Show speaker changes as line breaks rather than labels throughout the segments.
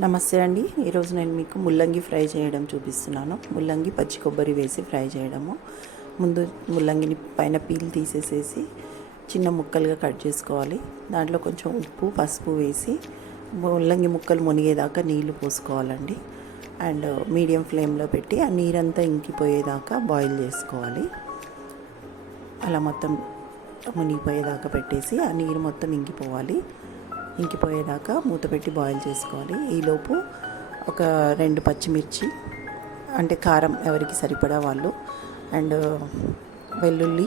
నమస్తే అండి. ఈరోజు నేను మీకు ముల్లంగి ఫ్రై చేయడం చూపిస్తున్నాను. ముల్లంగి పచ్చి కొబ్బరి వేసి ఫ్రై చేయడము. ముందు ముల్లంగిని పైన పీల్ తీసేసేసి చిన్న ముక్కలుగా కట్ చేసుకోవాలి. దాంట్లో కొంచెం ఉప్పు పసుపు వేసి ముల్లంగి ముక్కలు మునిగేదాకా నీళ్ళు పోసుకోవాలండి. అండ్ మీడియం ఫ్లేమ్లో పెట్టి ఆ నీరంతా ఇంకిపోయేదాకా బాయిల్ చేసుకోవాలి. అలా మొత్తం మునిగిపోయేదాకా పెట్టేసి ఆ నీరు మొత్తం ఇంకిపోవాలి. ఇంకిపోయేదాకా మూత పెట్టి బాయిల్ చేసుకోవాలి. ఈలోపు ఒక రెండు పచ్చిమిర్చి అంటే కారం ఎవరికి సరిపడా వాళ్ళు అండ్ వెల్లుల్లి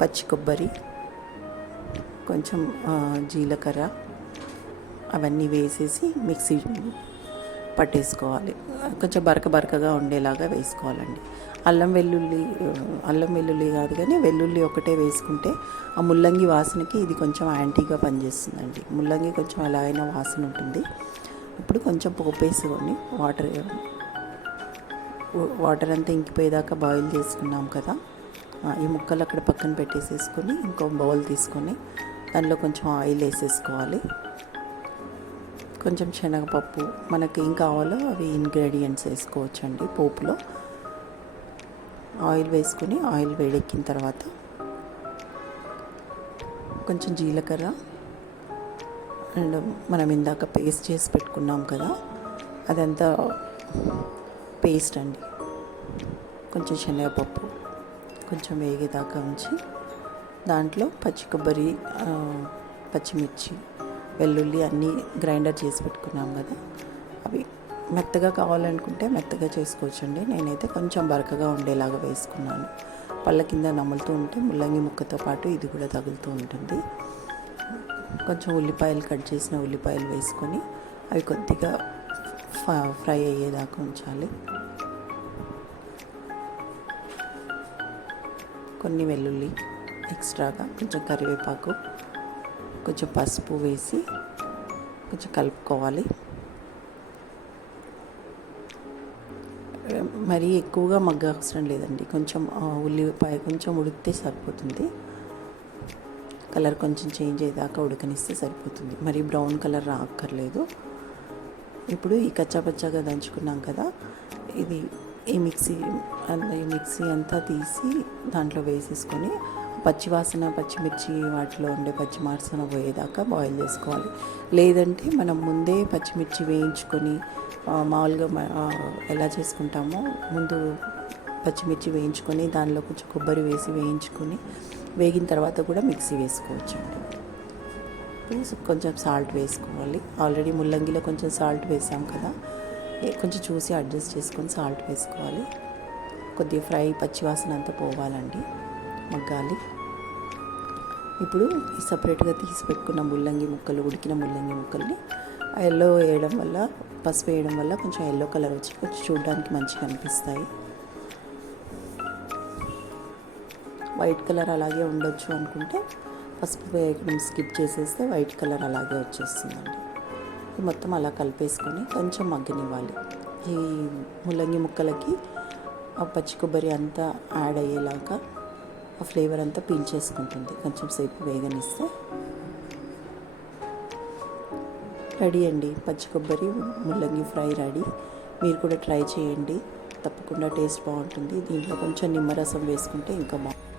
పచ్చి కొబ్బరి కొంచెం జీలకర్ర అవన్నీ వేసేసి మిక్సీ పట్టేసుకోవాలి. కొంచెం బరక బరకగా ఉండేలాగా వేసుకోవాలండి. అల్లం వెల్లుల్లి అల్లం వెల్లుల్లి కాదు కానీ వెల్లుల్లి ఒకటే వేసుకుంటే ఆ ముల్లంగి వాసనకి ఇది కొంచెం యాంటీగా పనిచేస్తుందండి. ముల్లంగి కొంచెం ఎలా అయినా వాసన ఉంటుంది. ఇప్పుడు కొంచెం పోపేసుకొని వాటర్ వాటర్ అంతా ఇంకిపోయేదాకా బాయిల్ చేసుకున్నాం కదా. ఈ ముక్కలు అక్కడ పక్కన పెట్టేసేసుకొని ఇంకో బౌల్ తీసుకొని దానిలో కొంచెం ఆయిల్ వేసేసుకోవాలి. కొంచెం శనగపప్పు మనకి ఏం కావాలో అవి ఇంగ్రీడియంట్స్ వేసుకోవచ్చండి పోపులో. ఆయిల్ వేసుకొని ఆయిల్ వేడెక్కిన తర్వాత కొంచెం జీలకర్ర అండ్ మనం ఇందాక పేస్ట్ చేసి పెట్టుకున్నాం కదా అదంతా పేస్ట్ అండి. కొంచెం శనగపప్పు కొంచెం వేగేదాకా ఉంచి దాంట్లో పచ్చి కొబ్బరి పచ్చిమిర్చి వెల్లుల్లి అన్నీ గ్రైండర్ చేసి పెట్టుకున్నాం కదా. అవి మెత్తగా కావాలనుకుంటే మెత్తగా చేసుకోవచ్చండి. నేనైతే కొంచెం బరకగా ఉండేలాగా వేసుకున్నాను. పళ్ళ కింద నములుతూ ఉంటే ముల్లంగి ముక్కతో పాటు ఇది కూడా తగులుతూ ఉంటుంది. కొంచెం ఉల్లిపాయలు కట్ చేసిన ఉల్లిపాయలు వేసుకొని అవి కొద్దిగా ఫ- ఫ్రై అయ్యేదాకా ఉంచాలి. కొన్ని వెల్లుల్లి ఎక్స్ట్రాగా కొంచెం కరివేపాకు కొంచెం పసుపు వేసి కొంచెం కలుపుకోవాలి. మరీ ఎక్కువగా మగ్గ అవసరం లేదండి. కొంచెం ఉల్లిపాయ కొంచెం ఉడికితే సరిపోతుంది. కలర్ కొంచెం చేంజ్ అయ్యేదాకా ఉడకనిస్తే సరిపోతుంది. మరి బ్రౌన్ కలర్ రాక్కర్లేదు. ఇప్పుడు ఈ కచ్చాపచ్చాగా దంచుకున్నాం కదా ఇది ఈ మిక్సీ ఈ మిక్సీ అంతా తీసి దాంట్లో వేసేసుకొని పచ్చివాసన పచ్చిమిర్చి వాటిలో ఉండే పచ్చివాసన పోయేదాకా బాయిల్ చేసుకోవాలి. లేదంటే మనం ముందే పచ్చిమిర్చి వేయించుకొని మామూలుగా ఎలా చేసుకుంటామో ముందు పచ్చిమిర్చి వేయించుకొని దానిలో కొంచెం కొబ్బరి వేసి వేయించుకొని వేగిన తర్వాత కూడా మిక్సీ వేసుకోవచ్చు అండి కొంచెం సాల్ట్ వేసుకోవాలి. ఆల్రెడీ ముల్లంగిలో కొంచెం సాల్ట్ వేసాం కదా కొంచెం చూసి అడ్జస్ట్ చేసుకొని సాల్ట్ వేసుకోవాలి. కొద్దిగా ఫ్రై పచ్చివాసన అంతా పోవాలండి. మగ్గాలి. ఇప్పుడు ఈ సపరేట్గా తీసి పెట్టుకున్న ముల్లంగి ముక్కలు ఉడికిన ముల్లంగి ముక్కల్ని ఎల్లో వేయడం వల్ల పసుపు వేయడం వల్ల కొంచెం ఎల్లో కలర్ వచ్చి కొంచెం చూడడానికి మంచిగా అనిపిస్తాయి. వైట్ కలర్ అలాగే ఉండొచ్చు అనుకుంటే పసుపు వేయడం స్కిప్ చేసేస్తే వైట్ కలర్ అలాగే వచ్చేస్తుందండి. ఇది మొత్తం అలా కలిపేసుకొని కొంచెం మగ్గనివ్వాలి. ఈ ముల్లంగి ముక్కలకి ఆ పచ్చి కొబ్బరి అంతా యాడ్ అయ్యేలాగా ఆ ఫ్లేవర్ అంతా పీల్చేసుకుంటుంది కొంచెం సేపు వేగనిస్తే. రెడీ అండి. పచ్చి కొబ్బరి ముల్లంగి ఫ్రై రెడీ. మీరు కూడా ట్రై చేయండి. తప్పకుండా టేస్ట్ బాగుంటుంది. దీంట్లో కొంచెం నిమ్మరసం వేసుకుంటే ఇంకా బాగుంటుంది.